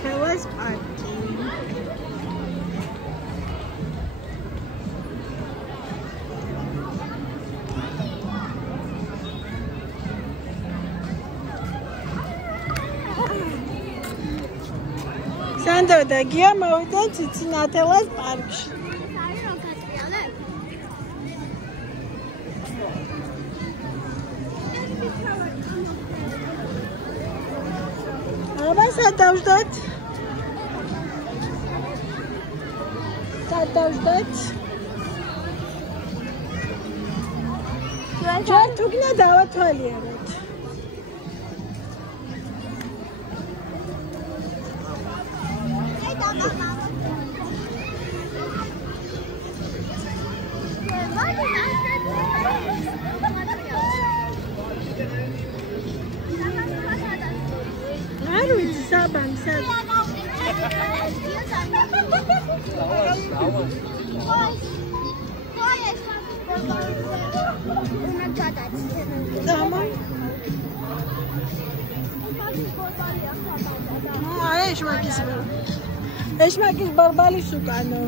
სინათელას პარკი. სანდრო და გია მოვიდნენ სინათელას პარკში. აბა სადავждოთ? ჩვენ თუ გინდა დავათვალიეროთ. ეშმაკის ბარბალის უკანო.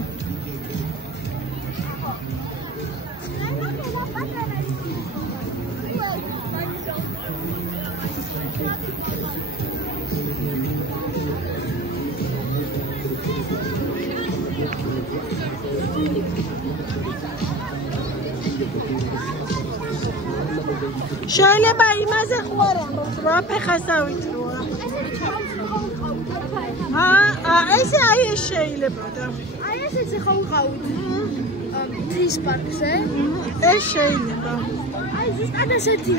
შეიძლება იმაზე ხوار ამბობს, რა ფეხასავითროა. ესე აი ეს შეიძლებოდა. აი ესეც ხო ვიყავით. დრის პარკზე. ეს შეიძლება. აი ზუსტად ესეთი.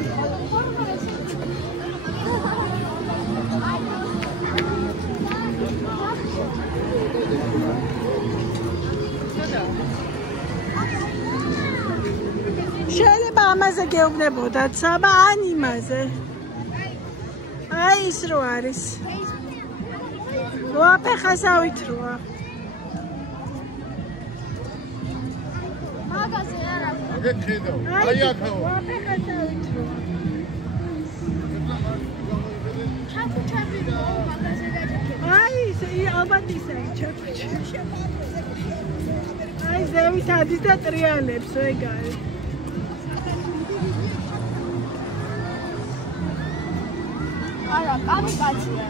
შეიძლება ამაზე გეუბნებოდათ საბა ან იმაზე. აი ის რო არის. ვაფეხასავით როა. მაგაზე არა. აგეთ ხედავ. აი აქაო. ვაფეხასავით როა. ჩაკუჩები რო მაგაზე დაჭიქე. აი ის ალბათ ისაა ჩაკუჩები. აი ზევით ადის და ტრიალებს ეგ არის. არა, კამიკაცია.